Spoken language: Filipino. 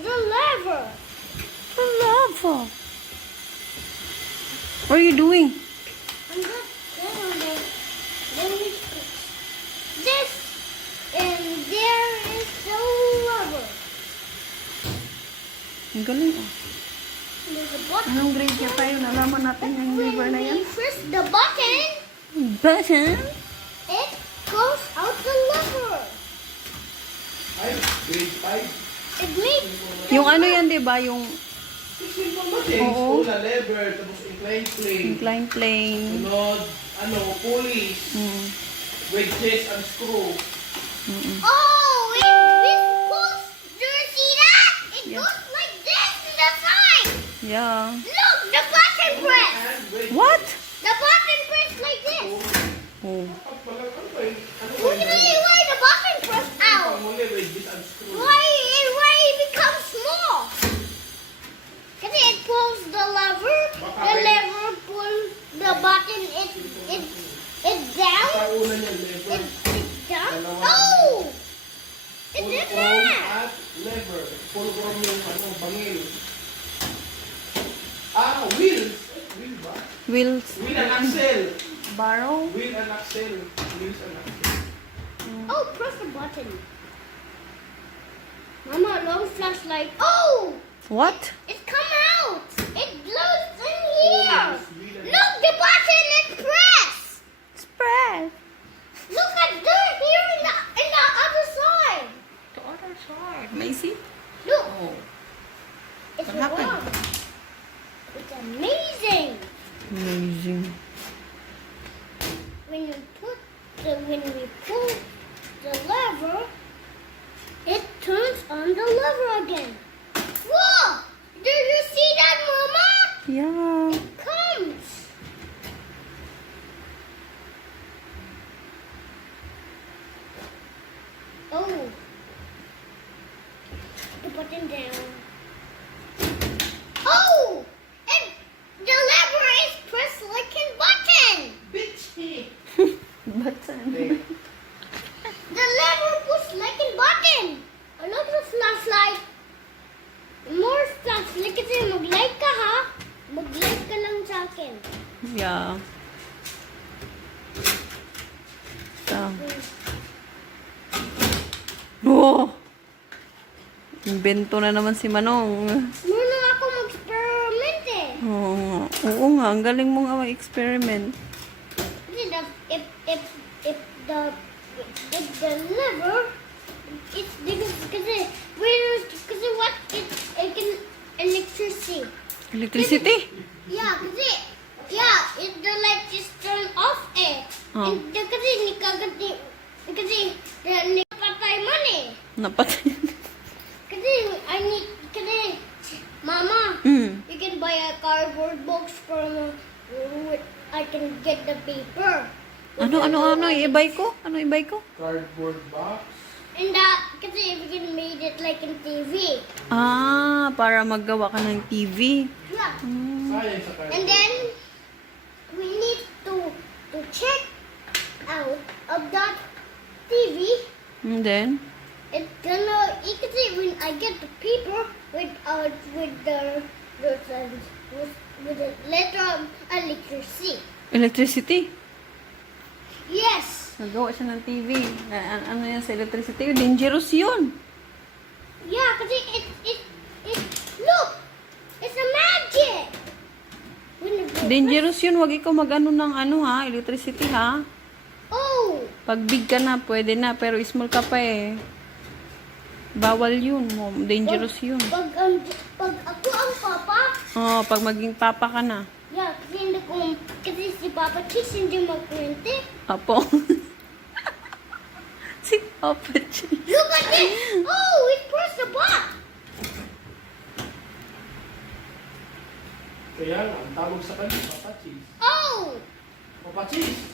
the lever. The lava. What are you doing? I'm just doing it. Then we fix this, and there is the lever. Ang galing ah. There's a button. Anong grade niya tayo? Nalaman natin yung river na yan. When we press the button, Button? it goes out the lever. Ay, grade 5. It makes Yung ano yan, di ba? Yung Simple ba, James? Oo. Pula, lever, tapos incline plane. incline plane. Sunod, pulleys, Mm. wedges, and screw. oh, it pulls. Do you see that? It Yeah. goes like this to the side. Yeah. Look, the button press. And wedges. What? The button press like this. Oh. Look at me, why the button press out? Panguli, wedges, and screw. Why it becomes small? Because it pulls the lever. The lever pulls the button. It down. Pauna niya, lever. It down. Oh! It did Fulcrum that. at lever. Fulcrum yung bangil. Wheels. Wheel ba? Wheels. Wheel and axle. Barrow. Wheel and axle. Wheels and axle. Oh, press the button. Mama, long flashlight. Oh! What? It come out. It blows in here. Look, the button is pressed. Spread. Look at dirt here in the other side. The other side. Macy? Look, Oh. it's What happened? wrong. It's amazing. Amazing. When we pull the lever, it turns on the lever again. Whoa! Did you see that, Mama? Yeah. It comes. Oh. The button down. Oh! And the lever is pressed like a button. Bitch! Button. The lever push like a button. Another flashlight. More flashlight kasi mag-light ka ha. Mag-light ka lang sa akin. Yeah. So. Oh! Invento na naman si Manong. Marunong ako mag-experiment eh. Oo nga, ang galing mo nga mag-experiment. Kasi if the lever, it's kasi what it can electricity. Electricity? Yeah, if the light is turned off eh. Oh. And kasi patay man eh. Napatay. Kasi Mama, you can buy a cardboard box from I can get the paper. Ano, i-buy ko? Ano i-buy ko? Cardboard box. And kasi we can made it like in TV. Ah, para maggawa ka ng TV. Yeah. Sayang sa cardboard. And then we need to check out of that TV. And then? It's gonna. You can see when I get the paper with the letter of electricity. Electricity? Yes. Nagawa siya ng TV. Ano yan sa electricity? Dangerous yun. Yeah, kasi it look, it's a magic. Dangerous yun. Huwag ikaw mag-ano ng electricity ha. Oh, Pag big ka na, pwede na. Pero small ka pa eh. Bawal yun. Dangerous yun. pag ako ang papa, Oh, pag maging papa ka na. yeah, kasi si Papa Cheese hindi magkwente. Apo. Si Papa Cheese. Look at this. Oh, it pressed the button. Kaya nga, ang tawag sa kanya, Papa Cheese. Oh, Papa Cheese!